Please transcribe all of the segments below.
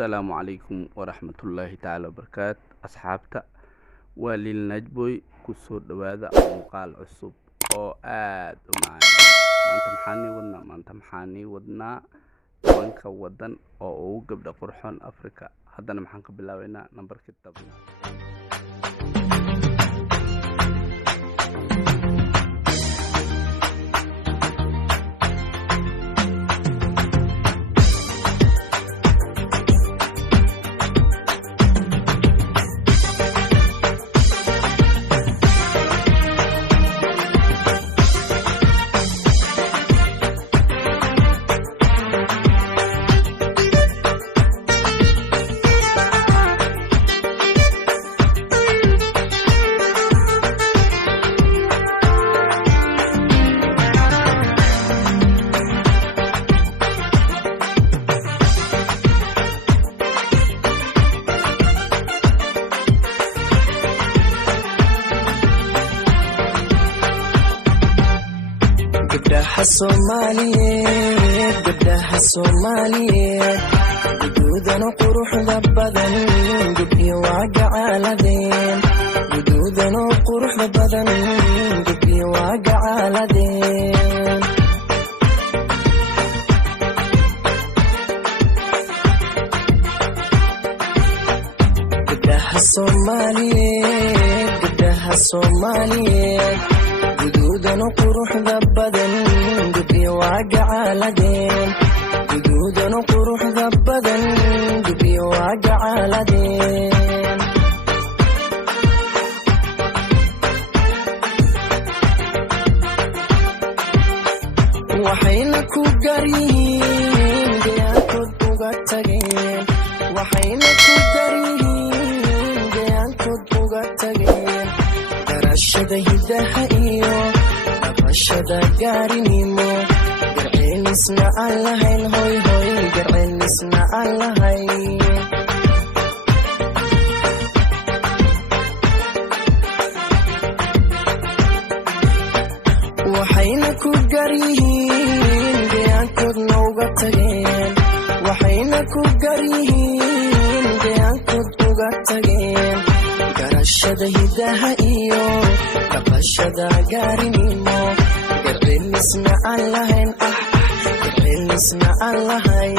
السلام عليكم ورحمة الله تعالى وبركاته أصحابتا وللنجبوي كسور دوادا مقال عصب oo aad u macaan maanta maxaani wadnaa tobanka wadan oo ugu gabdha qurxoon Afrika haddana maxaan ka bilaabaynaa nambarka 10 gabdhaha Soomaaliyeed guduudana quruxda badan gabdhiyo waa gacaaladeen guduudana quruxda badan gabdhiyo waa gacaaladeen gabdhaha Soomaaliyeed guduudana quruxda badan gabdhiyo waa gacaaladeen guduudana quruxda badan gabdhiyo waa gacaaladeen waxayna ku garyihiin gayaankood uga tageen waxayna ku garyihiin gayaankood uga tageen garashada hidaha iyo dhaqashada gaarinimo garceelisna aan lahayn hoy garceelisna aan lahayn waxayna ku garyihiin gayaankoodna uga tageen waxayna ku garyihiin gayaankood uga tageen garashada hidaha iyo dhaqashada gaarinimo garceelisna aan lahayn garceelisna aan lahayn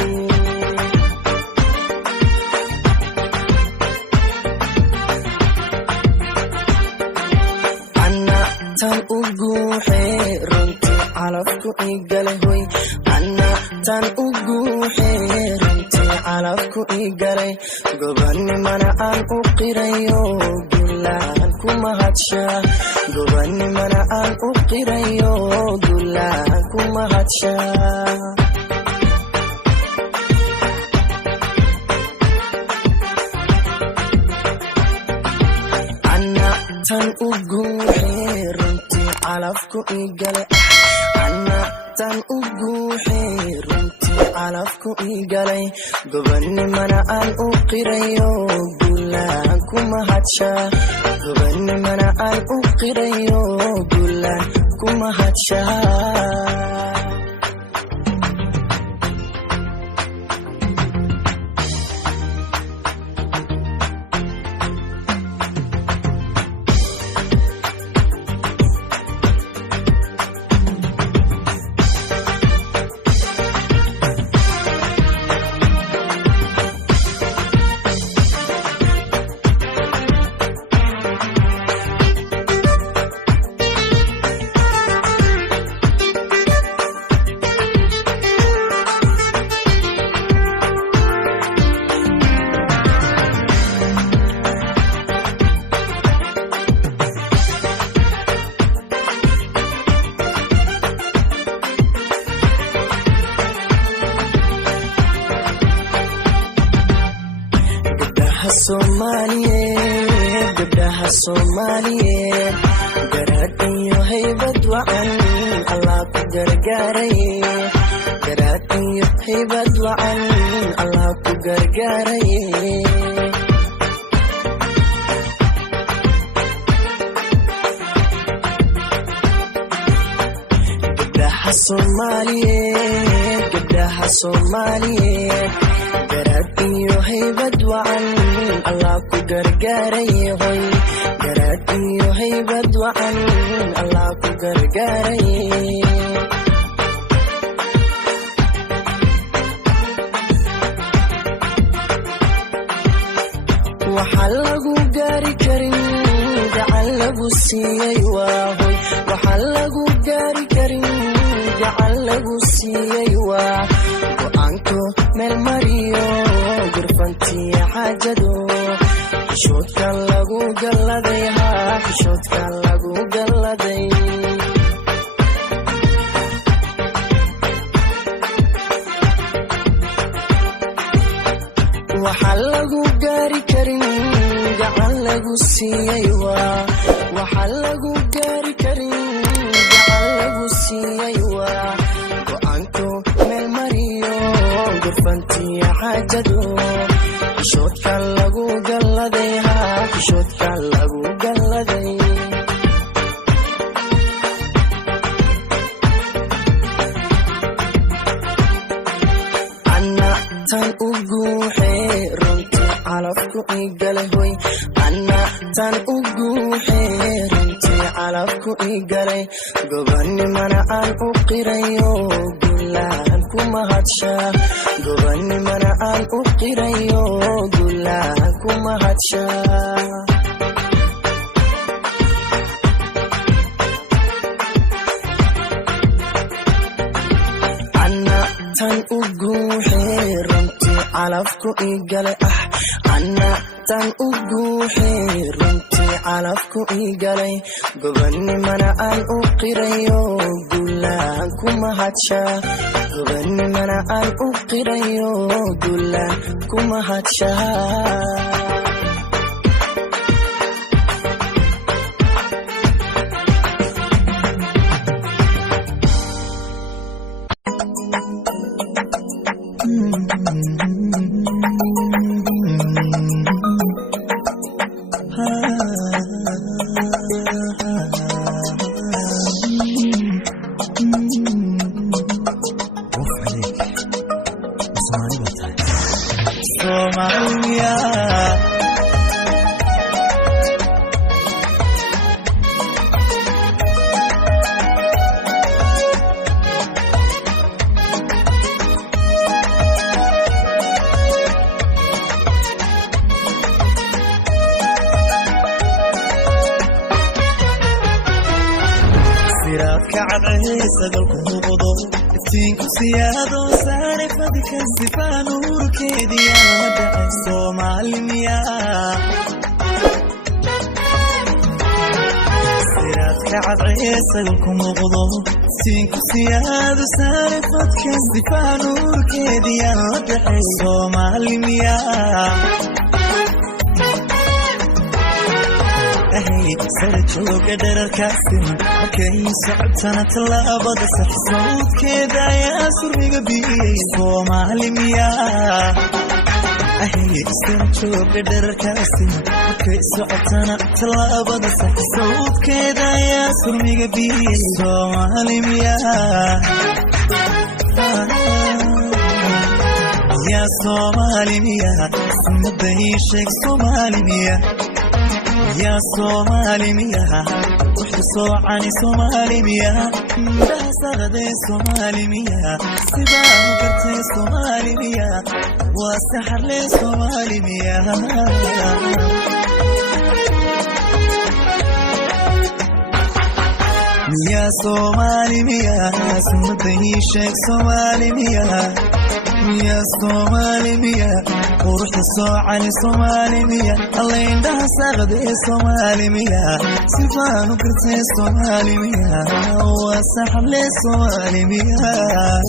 ana tan u guuxee runtii calafku igale hoy ana tan u guuxee runtii calafku igale gobanimana aan u qirayo gulaan kuma hadsha gobanimana aan u qirayo gulaan kuma hadsha ana tan u guuxee runtii calafku igale ana tan u guuxee runtii calafku igalay gobanimana aan u qirayo gulaan kuma hadsha gobanimana aan u qirayo gulaan kuma hadsha gabdhaha Soomaaliyeed garaad iyo haybad wacan Allah ku gargaaray garaad iyo haybad wacan Allah ku gargaaray gabdhaha Soomaaliyeed garaad iyo haybad wacan allah ku gargaaraye hoy garaad iyo haybad wacan allah ku gargaaraye waxaa lagu gaari karin gacan lagu siiyey waa hoy waxaa lagu gaari karin gacan lagu siiyey waa go'aanko meel mariyo gurfantiya xaajado xishoodka lagu galladay haa xishoodka lagu galladay waxaa lagu gaari karin gacan lagu siiyey waa waxaa lagu gaari karin gacan lagu siiyey waa go'aanko meel mariyo gurfantiya xaajado xishoodka lagu galladay haa xishoodka lagu galladay tan u guuxee runtii calafku igale hoy anna tan u guuxee runtii calafku igale gobanimana aan u qirayo guulahan ku mahadshaa gobanimana aan u qirayo guulahan ku mahadshaa tan u guuxee runtii calafku igale anna tan u guuxee runtii calafku igalay gobanimana aan u qirayo guulahan ku mahadshaa gobanimana aan u qirayo guulahan ku mahadshaa iftiinku siyaado saare fadka sifaa nuurkeediya wadhaca soomaalimiya siraadka cadceesagalku muuqdo iftiinku siyaado saare fadka sifaa nuurkeediya wadhaca soomaalimiya sara jooga dherarkaasiman markay socotana tallaabada sax sawdkeeda ayaa surmiga biyey soomaalimiya sara jooga dherarkaasiman markay socotana tallaabada sax sawdkeeda ayaa surmiga biyey soomaalimiya yaa soomaalimiya sumaday sheeg soomaalimiya يا صومالي مياه وحد صوعني صومالي مياه مدهس غدي صومالي مياه سباه قرتي صومالي مياه والسحر لي صومالي مياه يا صومالي مياه سمدني شيك صومالي مياه يا صومالي مياه وروح الصوعاني صومالي مياه الله يندها ساغدي صومالي مياه سيفان وكرتي صومالي مياه وسحب لي صومالي مياه